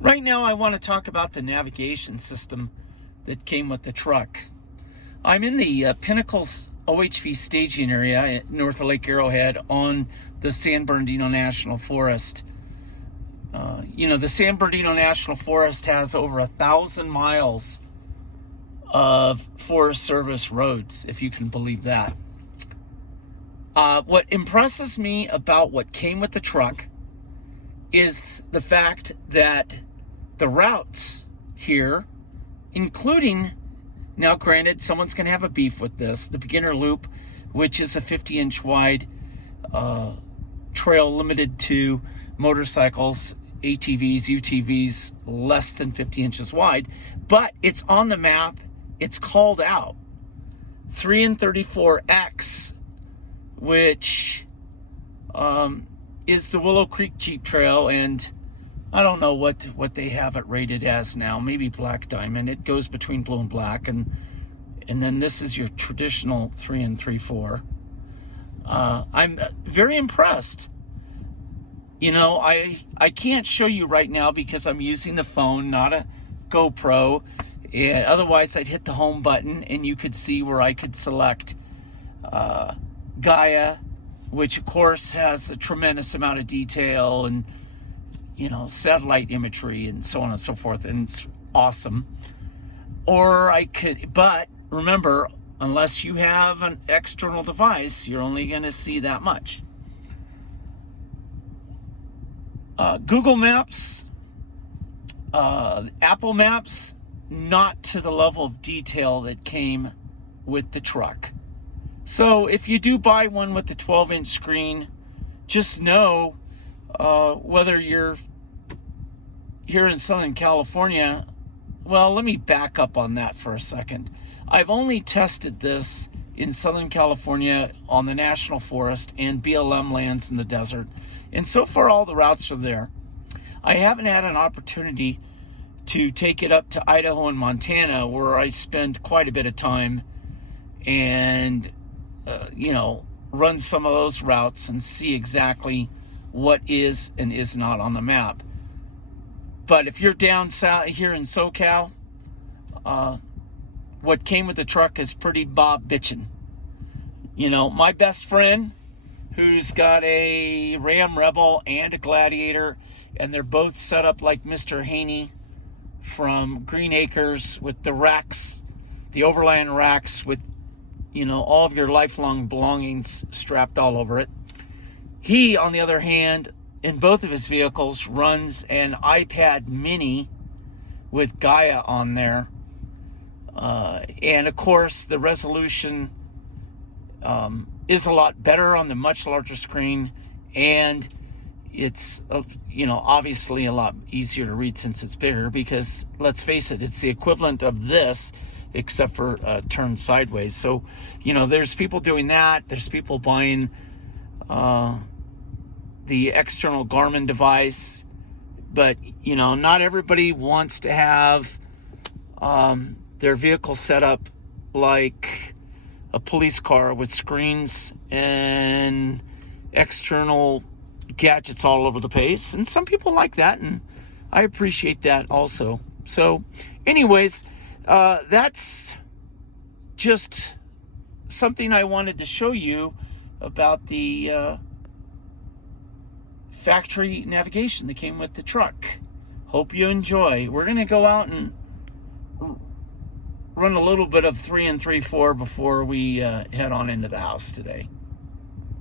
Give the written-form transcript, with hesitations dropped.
Right now, I want to talk about the navigation system that came with the truck. I'm in the Pinnacles OHV staging area north of Lake Arrowhead on the San Bernardino National Forest. The San Bernardino National Forest has over 1,000 miles of Forest Service roads, if you can believe that. What impresses me about what came with the truck is the fact that the routes here, including, now granted, someone's going to have a beef with this, the beginner loop, which is a 50-inch wide trail limited to motorcycles, ATVs, UTVs, less than 50 inches wide, but it's on the map, it's called out. 3 and 34X, which is the Willow Creek Jeep Trail, and I don't know what they have it rated as now, maybe Black Diamond. It goes between blue and black, and then this is your traditional 3 and 3/4. I'm very impressed. I can't show you right now because I'm using the phone, not a GoPro. And otherwise, I'd hit the home button and you could see where I could select Gaia, which of course has a tremendous amount of detail and, satellite imagery and so on and so forth. And it's awesome. Or I could, but remember, unless you have an external device, you're only going to see that much. Google Maps, Apple Maps, not to the level of detail that came with the truck. So if you do buy one with the 12-inch screen, just know whether you're here in Southern California. Well, let me back up on that for a second. I've only tested this in Southern California on the National Forest and BLM lands in the desert. And so far, all the routes are there. I haven't had an opportunity to take it up to Idaho and Montana, where I spend quite a bit of time and, run some of those routes and see exactly what is and is not on the map. But if you're down south here in SoCal, what came with the truck is pretty Bob bitchin'. My best friend, who's got a Ram Rebel and a Gladiator, and they're both set up like Mr. Haney from Green Acres with the racks, the overland racks with, all of your lifelong belongings strapped all over it. He, on the other hand, in both of his vehicles, runs an iPad mini with Gaia on there. And of course, the resolution is a lot better on the much larger screen, and it's obviously a lot easier to read since it's bigger, because let's face it, it's the equivalent of this except for turned sideways. So there's people doing that. There's people buying the external Garmin device, but not everybody wants to have their vehicle set up like a police car with screens and external gadgets all over the place. And some people like that, and I appreciate that also. So anyways, that's just something I wanted to show you about the factory navigation that came with the truck. Hope you enjoy. We're going to go out and run a little bit of 3 and 3/4 before we head on into the house today.